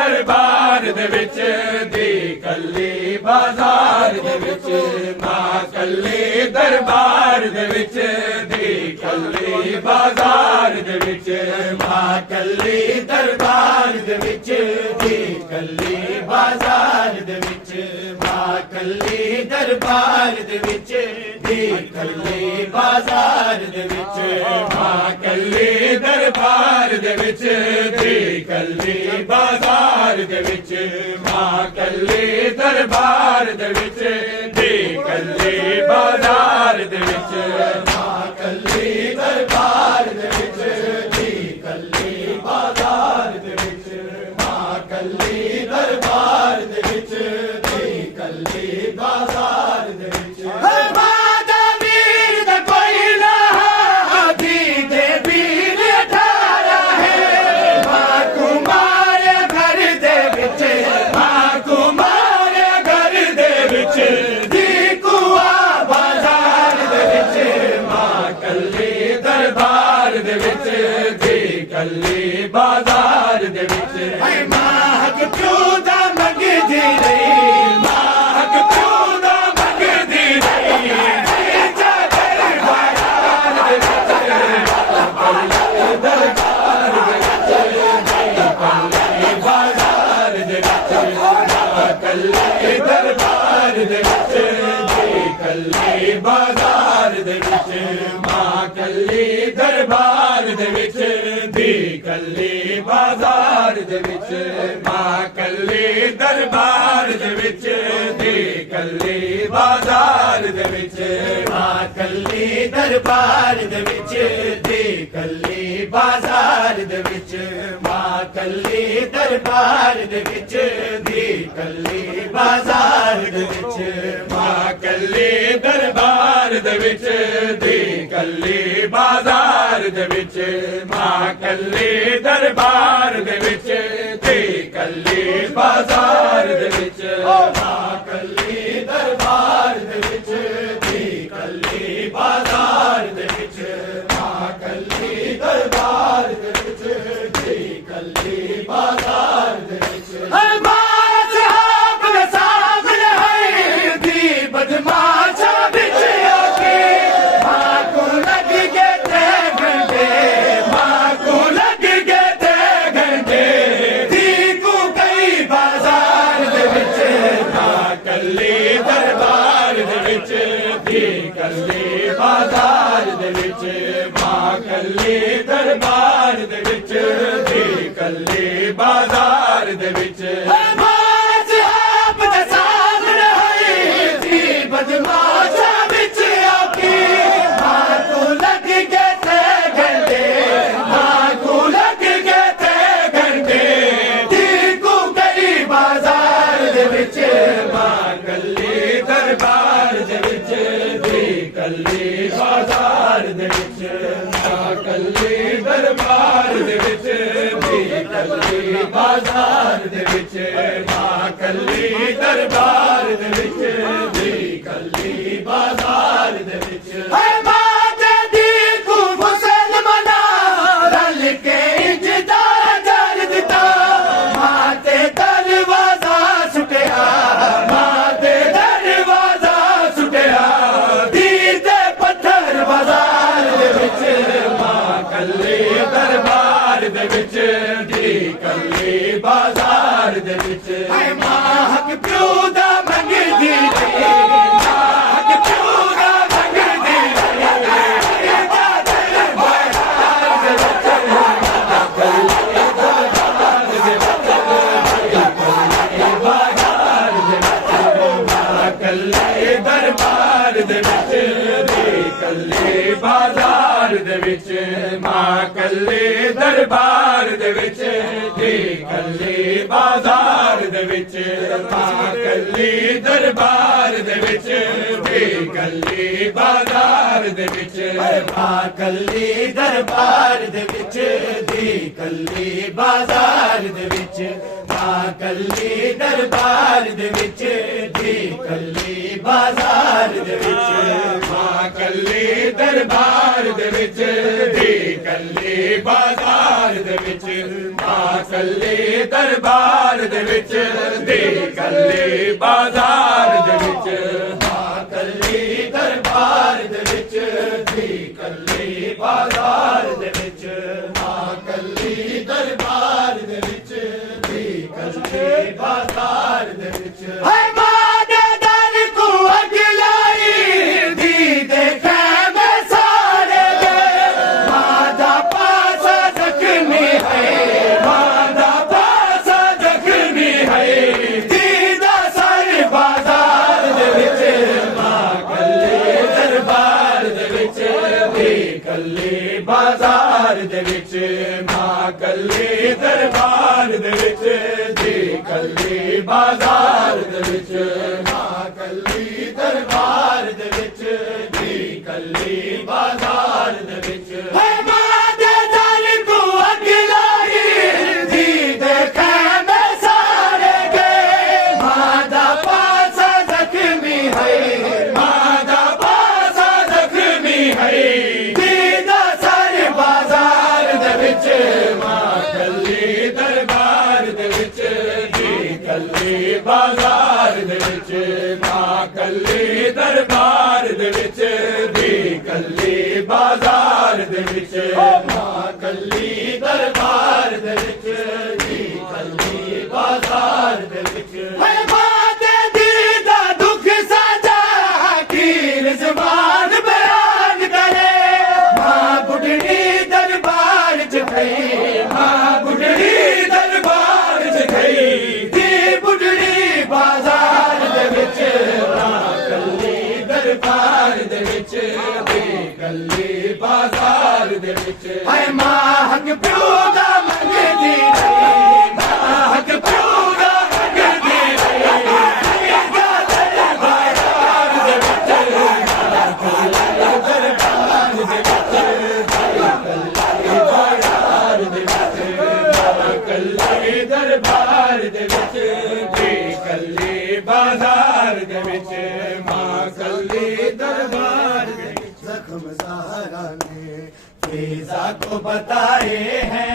दरबार दे विच दी कल्ली बाजार दे विच मां कल्ली दरबार दे विच दी कल्ली बाजार दे विच मां कल्ली दरबार दे विच दी कल्ली बाजार दे विच मां कल्ली दरबार दे विच दी कल्ली बाजार दे विच मां कल्ली दरबार दे विच दी कल्ली बाजार दे विच मां कल्ली दरबार दे विच दी कल्ली बाजार दे विच मां कल्ली दरबार दे विच दी कल्ली बाजार दे विच मां कल्ली दरबार दे विच दी कल्ली बाजार दे विच माता वीर दा कोई ना हाथी दे वीर अठारा है मां कुमार घर दे विच मां कुमार घर दे विच दी कुआ बाजार दे विच मां कल्ली दरबार दे विच दी कल्ली बाजार दे विच मां हक प्यो दा मंगदी रही मां हक प्यो दा मंगदी रही जागर बाजार दे विच कल्ली दरबार दे विच कल्ली बाजार दे विच मां कल्ली दरबार दे विच कल्ली बाजार दे विच मां कल्ली दरबार दे विच दी कल्ली बाजार दे विच मां कल्ली दरबार दे विच दी कल्ली बाजार दे विच मां कल्ली दरबार दे विच दी कल्ली बाजार दे विच मां कल्ली दरबार दे विच दी कल्ली बाजार दे विच मां कल्ली दरबार दे विच दी कल्ली बाजार दे विच मां कल्ली दरबार दे विच दी कल्ली बाजार दे विच मां कल्ली दरबार दे विच दी कल्ली बाजार दे विच मां कल्ली दरबार दे विच दी कल्ली बाजार दे विच बदमाशा बिच आके मां को लग गए थे घंटे मां को लग गए थे घंटे दी को कई बाजार दे विच मां कल्ली दरबार दे विच दी कल्ली बाजार दे विच मां कल्ली दरबार दे विच दी कल्ली बाजार दे विच बदमाशा बिच आके मां को लग गए थे घंटे मां को लग गए थे घंटे दी को गई बाजार दे विच मां कल्ली दरबार दे विच दी कल्ली बाजार दे विच मां कल्ली दरबार दे विच दी कल्ली बाजार दे विच मां कल्ली दरबार दे विच दी कल्ली बाजार दे विच माता दी को मुसलमाना रल के इजदा कर दिता माते दरवाजा सुटिया माते दरवाजा सुटिया दीर दे पत्थर बाजार दे विच मां कल्ली दरबार दे विच दी कल्ली बाजार दे विच मां हक प्यो दा मंगदी रही दरबार दे विच दी कल्ली बाजार दे विच मां कल्ली दरबार दे विच दी कल्ली बाजार दे विच मां कल्ली दरबार दे विच दी कल्ली बाजार दे विच मां कल्ली दरबार दे विच दी कल्ली बाजार दे विच मां कल्ली दरबार दे विच दी कल्ली बाजार दे विच मां कल्ली दरबार दे विच दी ਕੱਲੀ ਬਾਜ਼ਾਰ ਦੇ ਵਿੱਚ ਮਾਂ ਕੱਲੀ ਦਰਬਾਰ ਦੇ ਵਿੱਚ ਦੀ ਕੱਲੀ ਬਾਜ਼ਾਰ ਦੇ ਵਿੱਚ ਮਾਂ ਕੱਲੀ ਦਰਬਾਰ ਦੇ ਵਿੱਚ ਦੀ ਕੱਲੀ ਬਾਜ਼ਾਰ ਦੇ ਵਿੱਚ ਮਾਂ ਕੱਲੀ ਦਰਬਾਰ ਦੇ ਵਿੱਚ ਦੀ ਕੱਲੀ ਬਾਜ਼ਾਰ ਦੇ ਵਿੱਚ ਹੈ ਮਾਂ ਦੇ ਦਰ ਕੋ ਅਗਲਾਈ ਦੀ ਦੇਖੇ ਮੈਂ ਸਾਰੇ ਦੇ ਮਾਂ ਦਾ ਪਾਸਾ ਜ਼ਖਮੀ ਹੈ ਮਾਂ ਦਾ ਪਾਸਾ ਜ਼ਖਮੀ ਹੈ ਦੀ ਦਾ ਸਰ ਬਾਜ਼ਾਰ ਦੇ ਵਿੱਚ ਮਾਂ ਕੱਲੀ ਦਰਬਾਰ ਦੇ ਵਿੱਚ ਦੀ ਕੱਲੀ ਬਾਜ਼ਾਰ ਦੇ ਵਿੱਚ ਮਾਂ ਕੱਲੀ ਦਰਬਾਰ ਦੇ ਵਿੱਚ ਦੀ ਕੱਲੀ ਬਾਜ਼ਾਰ ਦੇ ਵਿੱਚ ਮਾਂ ਕੱਲੀ ਦਰਬਾਰ ਦੇ ਵਿੱਚ ਦੀ ਕੱਲੀ ਬਾਜ਼ਾਰ ਦੇ ਵਿੱਚ ਹੈ ਮਾਂ ਦੇ ਦਰ ਕੋ ਅਗਲਾਈ ਦੀ ਦੇਖੇ ਮੈਂ ਸਾਰੇ ਗਏ ਮਾਂ ਦਾ ਪਾਸਾ ਜ਼ਖਮੀ ਹੈ ਮਾਂ ਦਾ ਪਾਸਾ ਜ਼ਖਮੀ ਹੈ ਦੀ ਦਾ ਸਰ ਬਾਜ਼ਾਰ ਦੇ ਵਿੱਚ ਮਾਂ ਕੱਲੀ ਦਰਬਾਰ ਦੇ ਵਿੱਚ ਦੀ ਕੱਲੀ ਬਾਜ਼ਾਰ ਦੇ ਵਿੱਚ ਮਾਂ ਕੱਲੀ ਦਰਬਾਰ ਦੇ ਵਿੱਚ ਦੀ ਕੱਲੀ ਬਾਜ਼ਾਰ ਦੇ ਵਿੱਚ ਮਾਂ ਕੱਲੀ ਦਰਬਾਰ ਦੇ ਵਿੱਚ ਦੀ ਕੱਲੀ ਬਾਜ਼ਾਰ ਦੇ ਵਿੱਚ ਹੈ ਮਾਂ ਦੇ ਦਿਲ ਦਾ ਦੁੱਖ ਸਾਜਾ ਕੀ ਜ਼ਬਾਨ ਬਿਆਨ ਕਰੇ ਮਾਂ ਬੁੱਢੜੀ ਦਰਬਾਰ ਚ ਗਈ ਮਾਂ ਬੁੱਢੜੀ ਦਰਬਾਰ ਚ ਗਈ ਦੀ ਬੁੱਢੜੀ ਬਾਜ਼ਾਰ ਦੇ ਵਿੱਚ ਮਾਂ ਕੱਲੀ ਦਰਬਾਰ ਦੇ ਵਿੱਚ ਦੀ ਕੱਲੀ ਬਾਜ਼ਾਰ ਦੇ ਵਿੱਚ ਹੈ ਮਾਂ ਹੱਕ ਪਿਓ ਦਾ ਮੰਗਦੀ ਰਹੀ ਮਾਂ ਹੱਕ ਪਿਓ ਦਾ ਮੰਗਦੀ ਰਹੀ ਬਾਜ਼ਾਰ ਦੇ ਵਿੱਚ ਮਾਂ ਕੱਲੀ ਦਰਬਾਰ ਦੇ ਵਿੱਚ ਬਾਜ਼ਾਰ ਦੇ ਵਿੱਚ ਕੱਲੀ ਦਰਬਾਰ ਦੇ ਵਿੱਚ ਦੀ ਕੱਲੀ ਬਾਜ਼ਾਰ ਦੇ ਵਿੱਚ ਮਾਂ ਕੱਲੀ ਦਰਬਾਰ ਦੇ ਵਿੱਚ ਜ਼ਖਮ ज़हरा ने फ़िज़ा को बताए हैं।